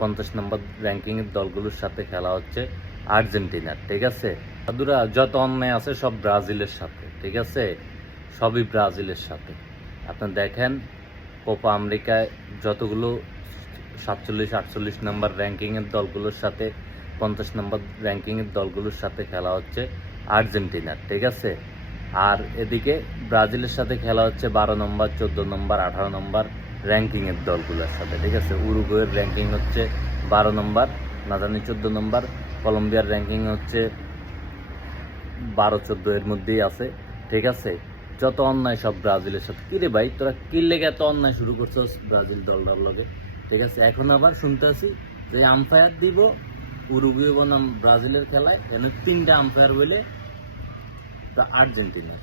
পঞ্চাশ নম্বর র্যাঙ্কিং এর দলগুলোর সাথে খেলা হচ্ছে আর্জেন্টিনার, ঠিক আছে? দাদুরা যত অন্যায় আছে সব ব্রাজিলের সাথে, ঠিক আছে? সবই ব্রাজিলের সাথে। আপনি দেখেন, কোপা আমেরিকায় যতগুলো সাতচল্লিশ, আটচল্লিশ নম্বর র্যাঙ্কিং এর দলগুলোর সাথে, পঞ্চাশ নম্বর র্যাঙ্কিং এর দলগুলোর সাথে খেলা হচ্ছে আর্জেন্টিনার, ঠিক আছে? আর এদিকে ব্রাজিলের সাথে খেলা হচ্ছে বারো নম্বর, চোদ্দ নম্বর, আঠারো নম্বর র্যাঙ্কিং এর দলগুলোর সাথে, ঠিক আছে? উরুগুয়ের র্যাঙ্কিং হচ্ছে বারো নম্বর, না জানি চোদ্দ নম্বর, কলম্বিয়ার র্যাঙ্কিং হচ্ছে বারো চোদ্দ এর মধ্যেই আছে, ঠিক আছে? যত অন্যায় সব ব্রাজিলের সাথে। কিরে ভাই, তোরা কি লেগে এত অন্যায় শুরু করছ ব্রাজিল দলটার লগে? ঠিক আছে, এখন আবার শুনতে আছি যে আম্পায়ার দিব উরুগুয়ে বনাম ব্রাজিলের খেলায় এখানে তিনটা আম্পায়ার বলে তা আর্জেন্টিনা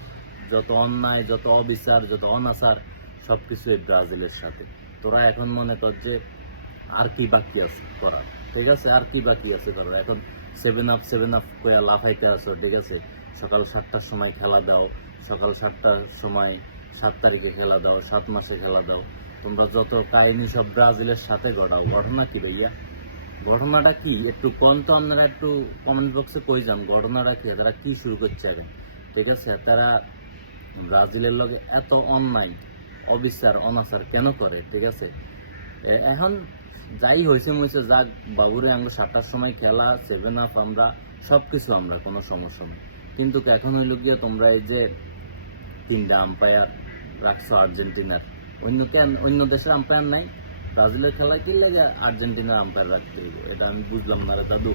যত অন্যায়, যত অবিচার, যত অনাচার সবকিছু এই ব্রাজিলের সাথে। তোরা এখন মনে কর যে আর কি বাকি আছে করার। ঠিক আছে? আর কি বাকি আছে করার? এখন সেভেন আপ সেভেন আপ করে লাফাইতে আসো, ঠিক আছে? সকাল সাতটার সময় খেলা দাও, সকাল সাতটার সময় সাত তারিখে খেলা দাও, সাত মাসে খেলা দাও। তোমরা যত কাহিনী সব ব্রাজিলের সাথে ঘটাও ঘটনা কি ভাইয়া? ঘটনাটা কি? একটু কম তো আপনারা একটু কমেন্ট বক্সে কই যান। ঘটনাটা কি? তারা কি শুরু করছে এখন? ঠিক আছে? তারা ব্রাজিলের লগে এত অন্যায় অবিচার অনাচার কেন করে ঠিক আছে? এখন যাই হয়েছে ময়েছে যাক বাবুরে আমরা সাতটার সময় খেলা সেভেন আপ আমরা সব কিছু আমরা, কোনো সমস্যা নেই। কিন্তু এখন হইল গিয়ে তোমরা এই যে তিনটা আম্পায়ার রাখছো আর্জেন্টিনার, অন্য কেন, অন্য দেশের আম্পায়ার নাই, ব্রাজিলের খেলায় কি লাগে আর্জেন্টিনার আম্পায়ার রাখতে এটা আমি বুঝলাম না দাদু।